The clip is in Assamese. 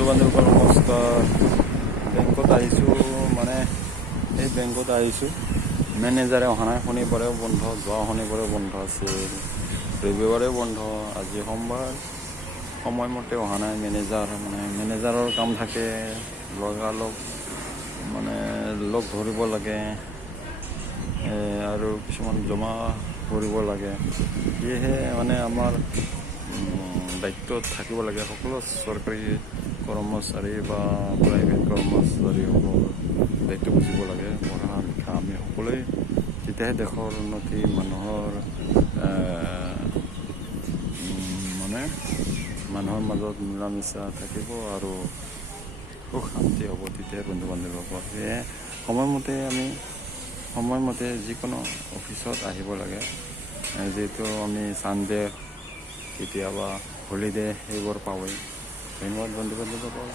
বন্ধু বান্ধৱীসকল নমস্কাৰ। বেংকত আহিছোঁ, মানে এই বেংকত আহিছোঁ, মেনেজাৰে অহা নাই। শনিবাৰেও বন্ধ, যোৱা শনিবাৰেও বন্ধ আছিল, ৰবিবাৰেও বন্ধ, আজি সোমবাৰ। সময়মতে অহা নাই মেনেজাৰ। মানে মেনেজাৰৰ কাম থাকে, লগালগ মানে লগ ধৰিব লাগে আৰু কিছুমান জমা কৰিব লাগে। সেয়েহে মানে আমাৰ দায়িত্বত থাকিব লাগে। সকলো চৰকাৰী কৰ্মচাৰী বা প্ৰাইভেট কৰ্মচাৰীসকল দায়িত্ব বুজিব লাগে। পঢ়া লিখা আমি সকলোৱে, তেতিয়াহে দেশৰ উন্নতি, মানুহৰ মানে মানুহৰ মাজত মিলা মিছা থাকিব আৰু সুখ শান্তি হ'ব। তেতিয়াহে বন্ধু বান্ধৱীসকল, সেয়ে সময়মতে যিকোনো অফিচত আহিব লাগে। যিহেতু আমি চানডে কেতিয়াবা হলিডে সেইবোৰ পাওঁৱেই। ধন্যবাদ বন্ধু বান্ধৱীসকল।